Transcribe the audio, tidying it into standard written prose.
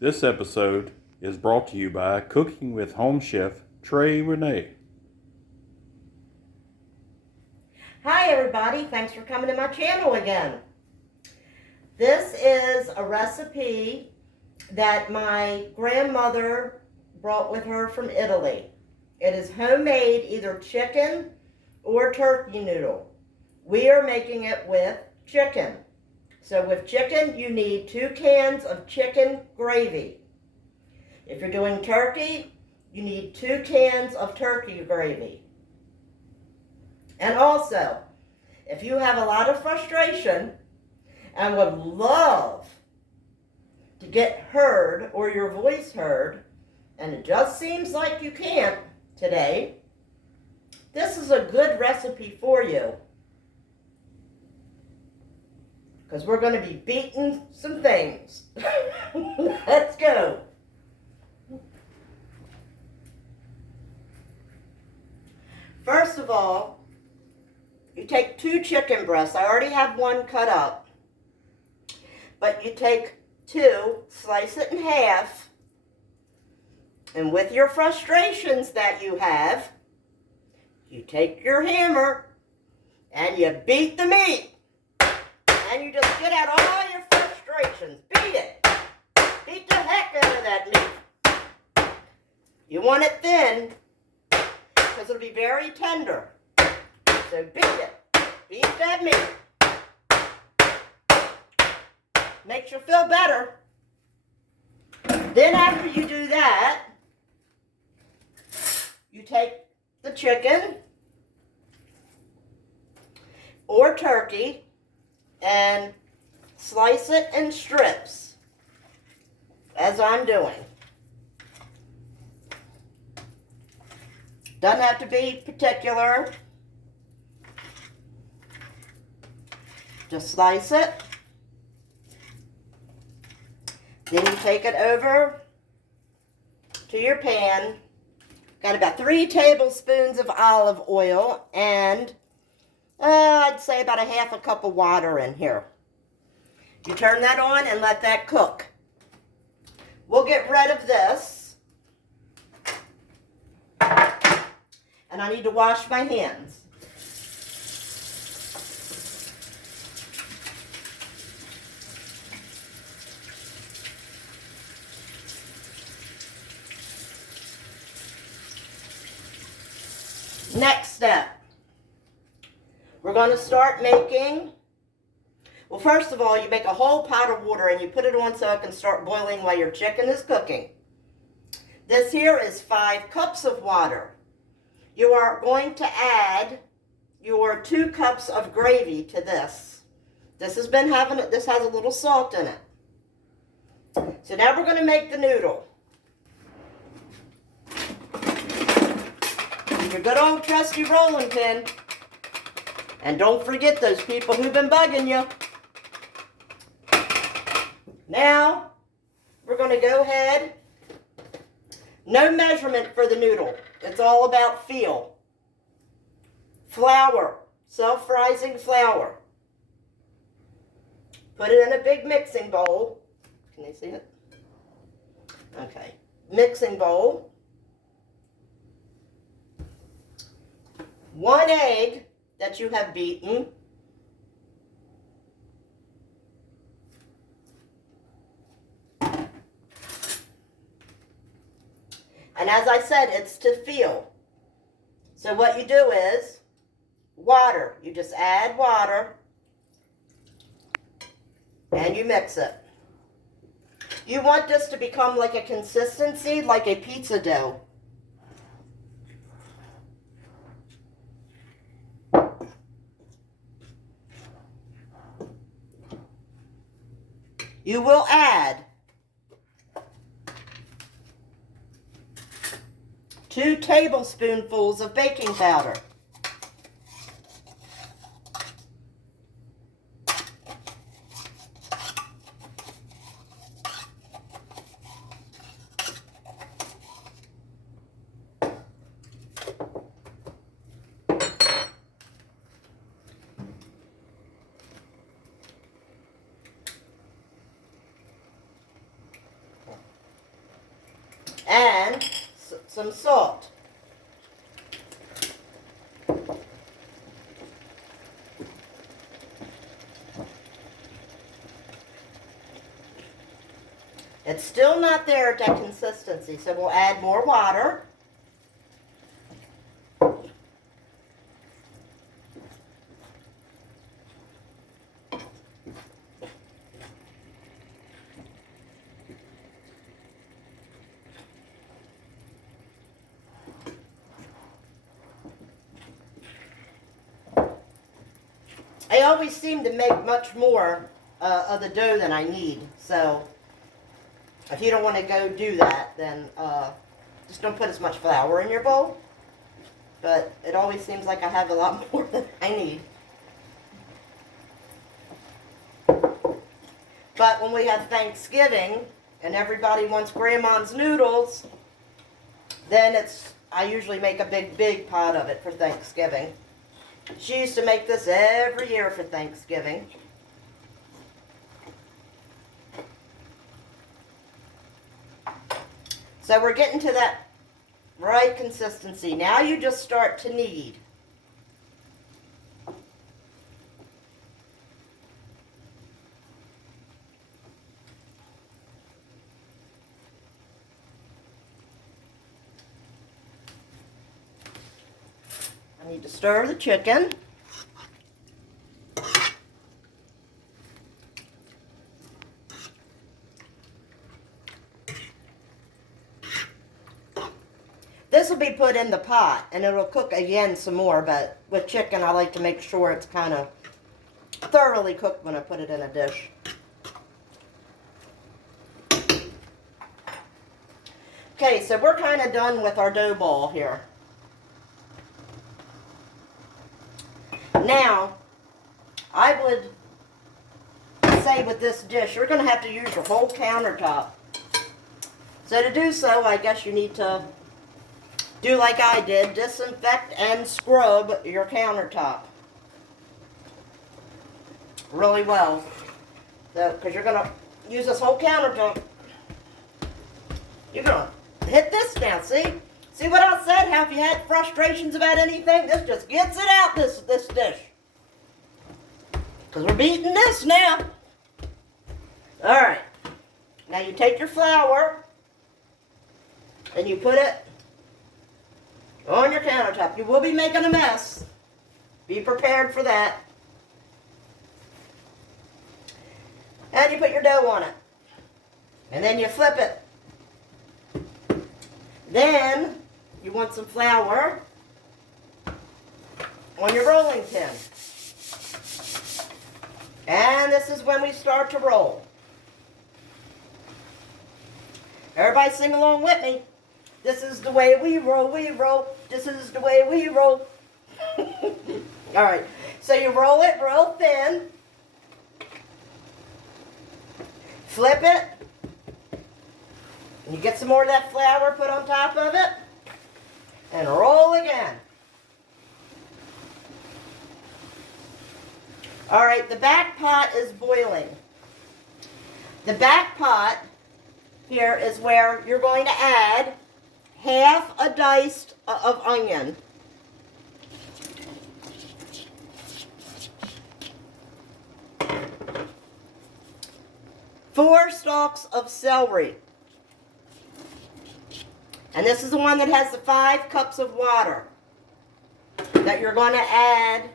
This episode is brought to you by Cooking with Home Chef TRA-RENEE. Hi everybody, thanks for coming to my channel again. This is a recipe that my grandmother brought with her from Italy. It is homemade, either chicken or turkey noodle. We are making it with chicken. So with chicken, you need 2 cans of chicken gravy. If you're doing turkey, you need 2 cans of turkey gravy. And also, if you have a lot of frustration and would love to get heard or your voice heard, and it just seems like you can't today, this is a good recipe for you. Because we're going to be beating some things. Let's go. First of all, you take 2 chicken breasts. I already have 1 cut up. But you take 2, slice it in half, and with your frustrations that you have, you take your hammer and you beat the meat. And you just get out all your frustrations. Beat it. Beat the heck out of that meat. You want it thin because it'll be very tender. So beat it. Beat that meat. Makes you feel better. Then after you do that, you take the chicken or turkey and slice it in strips, as I'm doing. Doesn't have to be particular. Just slice it. Then you take it over to your pan. Got about 3 tablespoons of olive oil and I'd say about a half a cup of water in here. You turn that on and let that cook. We'll get rid of this. And I need to wash my hands. Next step. We're going to start making, well, first of all, you make a whole pot of water and you put it on so it can start boiling while your chicken is cooking. This here is 5 cups of water. You are going to add your 2 cups of gravy to this. This has a little salt in it. So now we're going to make the noodle. Use your good old trusty rolling pin. And don't forget those people who've been bugging you. Now, we're going to go ahead. No measurement for the noodle. It's all about feel. Flour. Self-rising flour. Put it in a big mixing bowl. Can you see it? Okay. Mixing bowl. 1 egg that you have beaten. And as I said, it's to feel. So what you do is water. You just add water and you mix it. You want this to become like a consistency, like a pizza dough. You will add 2 tablespoonfuls of baking powder. and some salt. It's still not there at that consistency, so we'll add more water. I always seem to make much more of the dough than I need, so if you don't want to go do that, then just don't put as much flour in your bowl. But it always seems like I have a lot more than I need. But when we have Thanksgiving and everybody wants Grandma's noodles, then I usually make a big pot of it for Thanksgiving. She used to make this every year for Thanksgiving. So we're getting to that right consistency. Now you just start to knead. I need to stir the chicken. This will be put in the pot, and it'll cook again some more, but with chicken, I like to make sure it's kind of thoroughly cooked when I put it in a dish. Okay, so we're kind of done with our dough ball here. Now, I would say with this dish, you're going to have to use your whole countertop. So to do so, I guess you need to do like I did, disinfect and scrub your countertop really well. So, because you're going to use this whole countertop. You're going to hit this now, see? See what I said? How if you had frustrations about anything, this just gets it out, this dish. Because we're beating this now. Alright. Now you take your flour and you put it on your countertop. You will be making a mess. Be prepared for that. And you put your dough on it. And then you flip it. Then you want some flour on your rolling pin. And this is when we start to roll. Everybody sing along with me. This is the way we roll, we roll. This is the way we roll. Alright, so you roll it real thin. Flip it. And you get some more of that flour put on top of it. And roll again. Alright, the back pot is boiling. The back pot here is where you're going to add half a dice of onion. Four stalks of celery. And this is the one that has the 5 cups of water that you're going to add